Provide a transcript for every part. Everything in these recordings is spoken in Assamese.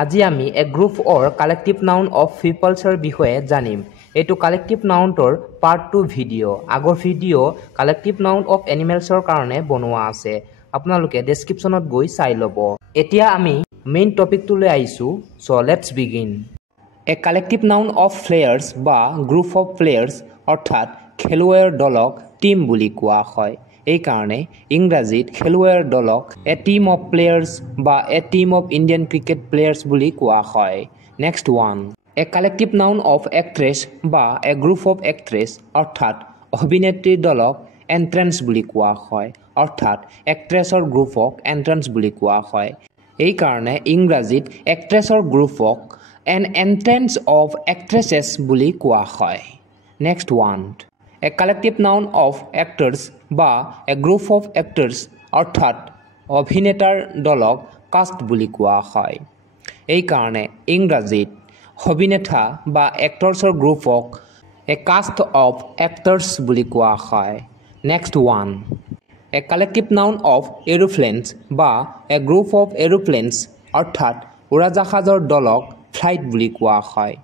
আজি আমি a group or collective noun of people'sৰ বিষয়ে জানিম। এইটো collective noun'ৰ part 2 ভিডিঅ'। আগৰ ভিডিঅ' collective noun of animal'sৰ কাৰণে বনোৱা আছে। আপোনালোকে ডেছক্ৰিপশ্যনত গৈ চাই ল'ব। এতিয়া আমি মেইন টপিকটোলৈ আহিছোঁ। So let's begin. A collective noun of players বা group of players অৰ্থাৎ খেলুৱৈৰ দলক টিম বুলি কোৱা হয়। এই কাৰণে ইংৰাজীত খেলুৱৈৰ দলক a team of players বা a team of Indian cricket players বুলি কোৱা হয়। Next one. A collective noun of actress বা a group of actress অৰ্থাৎ অভিনেত্ৰীৰ দলক entrance বুলি কোৱা হয়। অৰ্থাৎ actressৰ গ্ৰুপক entrance বুলি কোৱা হয়। এই কাৰণে ইংৰাজীত actressৰ গ্ৰুপক an entrance of actresses বুলি কোৱা হয়। Next one. A collective noun of actors বা a group of actors অৰ্থাৎ অভিনেতাৰ দলক কাষ্ট বুলি কোৱা হয়। এই কাৰণে ইংৰাজীত অভিনেতা বা এক্টৰ্ছৰ গ্ৰুপক a cast of actors বুলি কোৱা হয়। Next one. A collective noun of aeroplanes বা a group of aeroplanes অৰ্থাৎ উৰাজাহাজৰ দলক ফ্লাইট বুলি কোৱা হয়।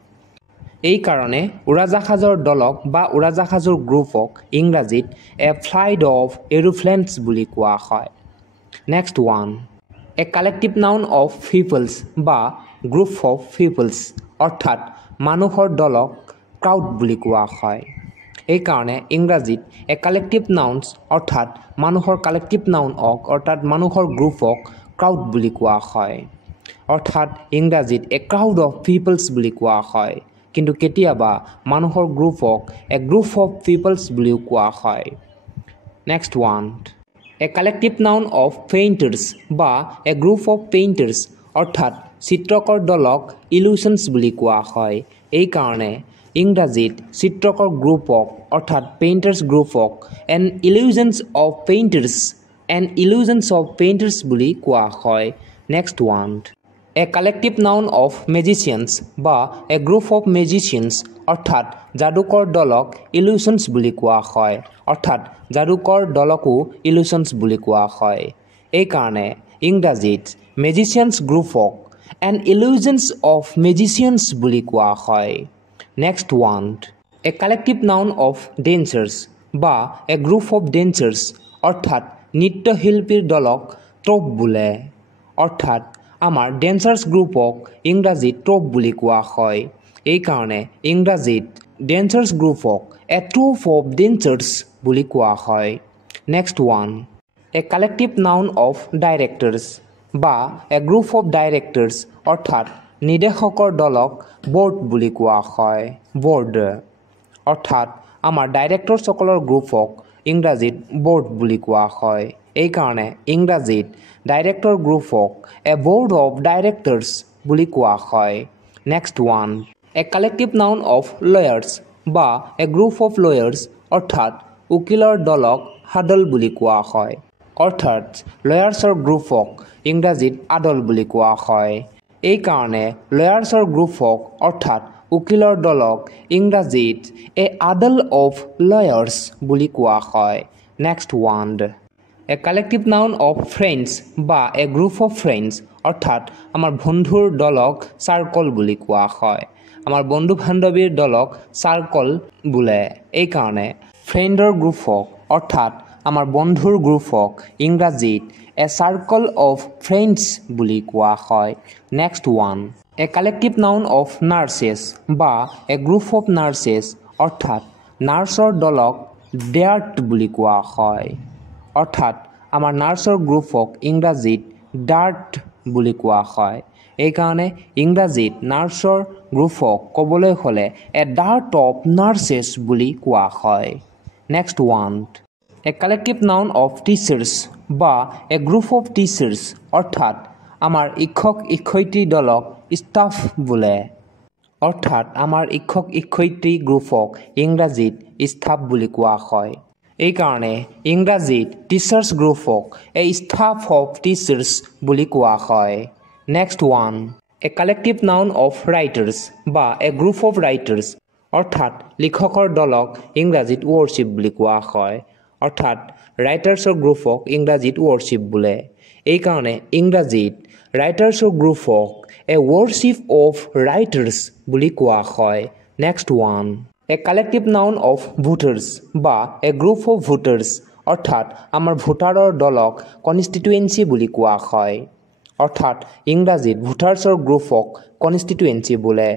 এই কাৰণে উৰাজাহাজৰ দলক বা উৰাজাহাজৰ গ্ৰুপক ইংৰাজীত a flight of aeroplanes বুলি কোৱা হয়। Next one. A collective noun of peoples বা group of peoples অৰ্থাৎ মানুহৰ দলক ক্ৰাউড বুলি কোৱা হয়। এই কাৰণে ইংৰাজীত a collective nouns অৰ্থাৎ মানুহৰ collective nounক অৰ্থাৎ মানুহৰ গ্ৰুপক ক্ৰাউড বুলি কোৱা হয়। অৰ্থাৎ ইংৰাজীত a crowd of peoples বুলি কোৱা হয়। কিন্তু কেতিয়াবা মানুহৰ গ্ৰুপক a group of peoples বুলিও কোৱা হয়। Next one. A collective noun of painters বা a group of painters অৰ্থাৎ চিত্ৰকৰ দলক illusions বুলি কোৱা হয়। এই কাৰণে ইংৰাজীত চিত্ৰকৰ গ্ৰুপক অৰ্থাৎ painters গ্ৰুপক an illusions of painters বুলি কোৱা হয়। Next one. A collective noun of magicians বা a group of magicians অৰ্থাৎ যাদুকৰ দলক illusions বুলি কোৱা হয়। অৰ্থাৎ যাদুকৰ দলকো illusions বুলি কোৱা হয়। এই কাৰণে ইংৰাজীত magicians গ্ৰুপক an illusions of magicians বুলি কোৱা হয়। Next one. A collective noun of dancers বা a group of dancers অৰ্থাৎ নৃত্যশিল্পীৰ দলক ট্ৰপ বোলে। অৰ্থাৎ আমাৰ ডেন্সাৰ্ছ গ্ৰুপক ইংৰাজীত ট্ৰপ বুলি কোৱা হয়। এই কাৰণে ইংৰাজীত dancers গ্ৰুপক a troop of dancers বুলি কোৱা হয়। Next one. A collective noun of directors বা a group of directors অৰ্থাৎ নিৰ্দেশকৰ দলক বৰ্ড বুলি কোৱা হয়। বৰ্ড অৰ্থাৎ আমাৰ ডাইৰেক্টৰসকলৰ গ্ৰুপক ইংৰাজীত বৰ্ড বুলি কোৱা হয়। এই কাৰণে ইংৰাজীত director গ্ৰুপক a board of directors বুলি কোৱা হয়। Next one. A collective noun of lawyers বা a group of lawyers অৰ্থাৎ উকিলৰ দলক হাডল বুলি কোৱা হয়। অৰ্থাৎ লয়াৰ্ছৰ গ্ৰুপক ইংৰাজীত আডল বুলি কোৱা হয়। এই কাৰণে লয়াৰ্ছৰ গ্ৰুপক অৰ্থাৎ উকিলৰ দলক ইংৰাজীত a addle of lawyers বুলি কোৱা হয়। Next one. A collective noun of friends বা a group of friends অৰ্থাৎ আমাৰ বন্ধুৰ দলক চাৰ্কল বুলি কোৱা হয়। আমাৰ বন্ধু বান্ধৱীৰ দলক চাৰ্কল বোলে। এই কাৰণে ফ্ৰেণ্ডৰ গ্ৰুপক অৰ্থাৎ আমাৰ বন্ধুৰ গ্ৰুপক ইংৰাজীত a circle of friends বুলি কোৱা হয়। Next one. A collective noun of nurses বা a group of nurses অৰ্থাৎ নাৰ্ছৰ দলক ডাৰ্ট বুলি কোৱা হয়। অৰ্থাৎ আমাৰ নাৰ্ছৰ গ্ৰুপক ইংৰাজীত ডাৰ্ট বুলি কোৱা হয়। এই কাৰণে ইংৰাজীত নাৰ্ছৰ গ্ৰুপক ক'বলৈ হ'লে a dart of nurses বুলি কোৱা হয়। Next one. A collective noun of teachers বা a group of teachers অৰ্থাৎ আমাৰ শিক্ষক শিক্ষয়িত্ৰী দলক ষ্টাফ বোলে। অৰ্থাৎ আমাৰ শিক্ষক শিক্ষয়িত্ৰী গ্ৰুপক ইংৰাজীত ষ্টাফ বুলি কোৱা হয়। এই কাৰণে ইংৰাজীত teachers গ্ৰুপক a staff of teachers বুলি কোৱা হয়। Next one. A collective noun of writers বা a group of writers অৰ্থাৎ লিখকৰ দলক ইংৰাজীত worship বুলি কোৱা হয়। অৰ্থাৎ ৰাইটাৰ্ছৰ গ্ৰুপক ইংৰাজীত worship বোলে। এই কাৰণে ইংৰাজীত ৰাইটাৰ্ছৰ গ্ৰুপক এ ৱৰ্কশ্বিপ অফ ৰাইটাৰ্ছ বুলি কোৱা হয় next one a collective noun of voters বা এ গ্ৰুপ অফ ভোটাৰ্ছ অৰ্থাৎ আমাৰ ভোটাৰৰ দলক কনষ্টিটুৱেঞ্চি বুলি কোৱা হয় অৰ্থাৎ ইংৰাজীত ভোটাৰ্ছৰ গ্ৰুপক কনষ্টিটুৱেঞ্চি বোলে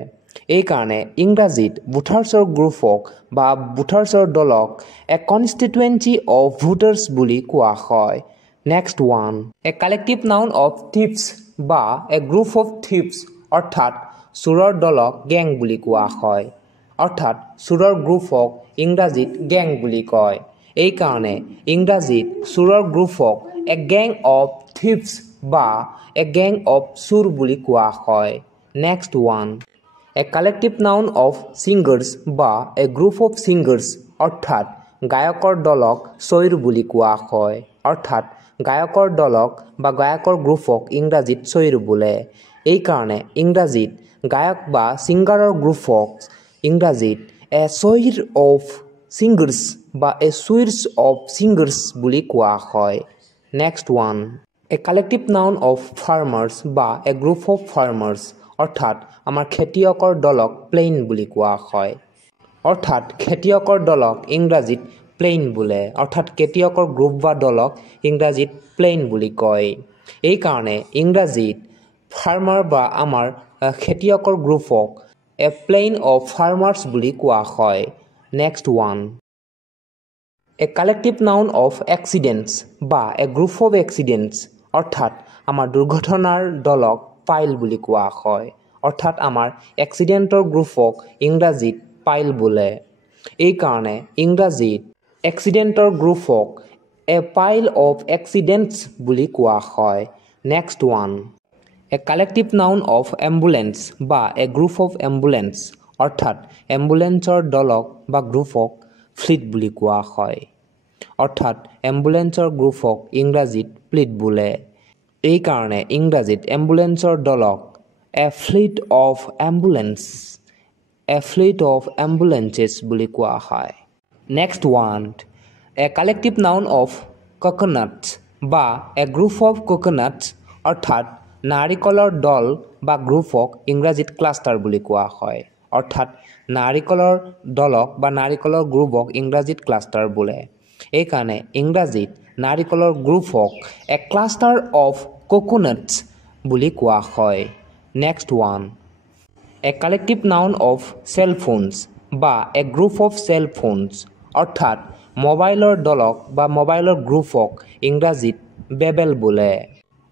এইকাৰণে ইংৰাজীত ভোটাৰ্ছৰ গ্ৰুপক বা ভোটাৰ্ছৰ দলক এ কনষ্টিটুৱেঞ্চি অফ ভোটাৰ্ছ বুলি কোৱা হয় next one a collective noun of thieves বা এ গ্ৰুপ অফ থিপছ অৰ্থাৎ চোৰৰ দলক গেং বুলি কোৱা হয় অৰ্থাৎ চোৰৰ গ্ৰুপক ইংৰাজীত গেং বুলি কয় এইকাৰণে ইংৰাজীত চোৰৰ গ্ৰুপক এ গেং অফ থিপছ বা এ গেং অফ চোৰ বুলি কোৱা হয় next one a collective noun of singers বা এ গ্ৰুপ অফ ছিংগাৰ্ছ অৰ্থাৎ গায়কৰ দলক চৈৰ বুলি কোৱা হয় অৰ্থাৎ গায়কৰ দলক বা গায়কৰ গ্ৰুপক ইংৰাজীত চৈৰ বোলে এইকাৰণে ইংৰাজীত গায়ক বা ছিংগাৰৰ গ্ৰুপক ইংৰাজীত এ চৈৰ অফ ছিংগাৰ্ছ বা এ চুইৰ্ছ অফ ছিংগাৰ্ছ বুলি কোৱা হয় next one a collective noun of farmers বা এ গ্ৰুপ অফ ফাৰ্মাৰ্ছ অৰ্থাৎ আমাৰ খেতিয়কৰ দলক প্লেইন বুলি কোৱা হয় অৰ্থাৎ খেতিয়কৰ দলক ইংৰাজীত প্লেইন বোলে অৰ্থাৎ খেতিয়কৰ গ্ৰুপ বা দলক ইংৰাজীত প্লেইন বুলি কয় এইকাৰণে ইংৰাজীত ফাৰ্মাৰ বা আমাৰ খেতিয়কৰ গ্ৰুপক এ প্লেইন অফ ফাৰ্মাৰ্ছ বুলি কোৱা হয় next one a collective noun of accidents বা এ গ্ৰুপ অফ এক্সিডেণ্টছ অৰ্থাৎ আমাৰ দুৰ্ঘটনাৰ দলক পাইল বুলি কোৱা হয় অৰ্থাৎ আমাৰ এক্সিডেণ্টৰ গ্ৰুপক ইংৰাজীত পাইল বোলে এইকাৰণে ইংৰাজীত এক্সিডেণ্টৰ গ্ৰুপক এ পাইল অফ এক্সিডেণ্টছ বুলি কোৱা হয় next one a collective noun of ambulance বা এ গ্ৰুপ অফ এম্বুলেন্স অৰ্থাৎ এম্বুলেন্সৰ দলক বা গ্ৰুপক ফ্লিট বুলি কোৱা হয় অৰ্থাৎ এম্বুলেন্সৰ গ্ৰুপক ইংৰাজীত ফ্লিট বোলে এইকাৰণে ইংৰাজীত এম্বুলেন্সৰ দলক a fleet of ambulance a fleet of ambulances বুলি কোৱা হয় next one a collective noun of coconuts বা এ গ্ৰুপ অফ কোকোনাটছ অৰ্থাৎ নাৰিকলৰ দল বা গ্ৰুপক ইংৰাজীত ক্লাষ্টাৰ বুলি কোৱা হয় অৰ্থাৎ নাৰিকলৰ দলক বা নাৰিকলৰ গ্ৰুপক ইংৰাজীত ক্লাষ্টাৰ বোলে এইকাৰণে ইংৰাজীত নাৰিকলৰ গ্ৰুপক এ ক্লাষ্টাৰ অফ কোকোনাটছ বুলি কোৱা হয় next one a collective noun of cell phones বা a group of cell phones অৰ্থাৎ মোবাইলৰ দলক বা মোবাইলৰ গ্ৰুপক ইংৰাজীত বেবেল বোলে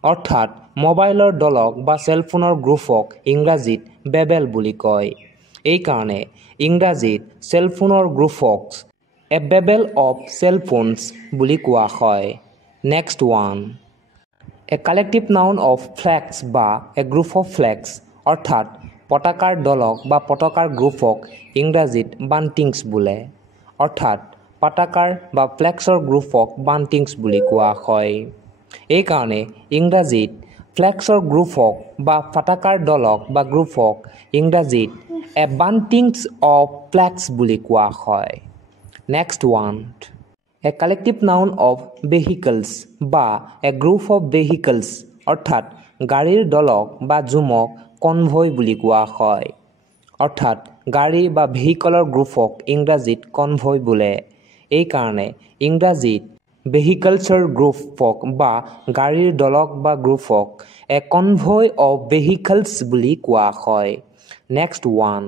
অৰ্থাৎ মোবাইলৰ দলক বা চেলফোনৰ গ্ৰুপক ইংৰাজীত বেবেল বুলি কয় এইকাৰণে ইংৰাজীত চেলফোনৰ গ্ৰুপক এ বেবেল অফ চেলফোনছ বুলি কোৱা হয় next one a collective noun of flocks বা এ গ্ৰুপ অফ ফ্লেক্স অৰ্থাৎ পতাকাৰ দলক বা পতাকাৰ গ্ৰুপক ইংৰাজীত বান্টিংছ বোলে অৰ্থাৎ পতাকাৰ বা ফ্লেক্সৰ গ্ৰুপক বান্টিংছ বুলি কোৱা হয় এইকাৰণে ইংৰাজীত ফ্লেক্সৰ গ্ৰুপক বা পতাকাৰ দলক বা গ্ৰুপক ইংৰাজীত এ বান্টিংছ অফ ফ্লেক্স বুলি কোৱা হয় next one a collective noun of vehicles বা এ গ্ৰুপ অফ ভেহিকলছ অৰ্থাৎ গাড়ীৰ দলক বা জুমক কনভয় বুলি কোৱা হয় অৰ্থাৎ গাড়ী বা ভেহিকলৰ গ্ৰুপক ইংৰাজীত কনভয় বোলে এইকাৰণে ইংৰাজীত ভেহিকলছৰ গ্ৰুপক বা গাড়ীৰ দলক বা গ্ৰুপক এ কনভয় অফ ভেহিকলছ বুলি কোৱা হয় next one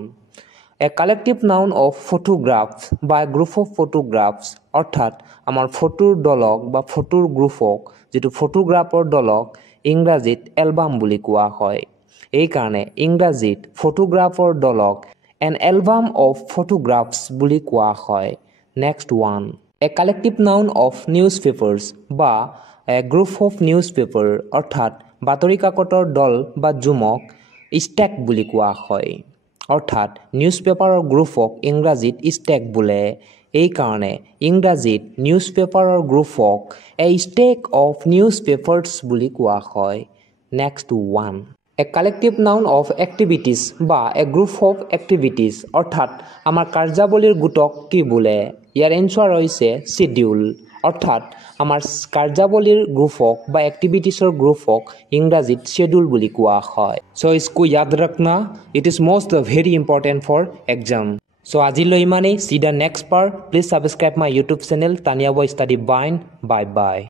a collective noun of photographs বা গ্ৰুপ অফ ফটোগ্ৰাফছ অৰ্থাৎ আমাৰ ফটোৰ দলক বা ফটোৰ গ্ৰুপক যিটো ফটোগ্ৰাফৰ দলক ইংৰাজীত এলবাম বুলি কোৱা হয় এইকাৰণে ইংৰাজীত ফটোগ্ৰাফৰ দলক এন এলবাম অফ ফটোগ্ৰাফছ বুলি কোৱা হয় next one a collective noun of news papers বা a group of news paper অৰ্থাৎ বাতৰি কাকতৰ দল বা জুমক ষ্টেক বুলি কোৱা হয় অৰ্থাৎ নিউজ পেপাৰৰ গ্ৰুপক ইংৰাজীত ষ্টেক বোলে এইকাৰণে ইংৰাজীত নিউজ পেপাৰৰ গ্ৰুপক এ ষ্টেক অফ নিউজ পেপাৰ্ছ বুলি কোৱা হয় next one a collective noun of activities বা এ গ্ৰুপ অফ এক্টিভিটিছ অৰ্থাৎ আমাৰ কাৰ্যাৱলীৰ গোটক কি বোলে ইয়াৰ এনচাৰ হৈছে শ্বিডিউল অৰ্থাৎ আমাৰ কাৰ্যাৱলীৰ গ্ৰুপক বা এক্টিভিটিছৰ গ্ৰুপক ইংৰাজীত শ্বেডিউল বুলি কোৱা হয় সো इसको याद रखना it is most very important for exam so আজিলৈ ইমানেই see the next part please subscribe my youtube channel Tanya Boy Study Bind bye bye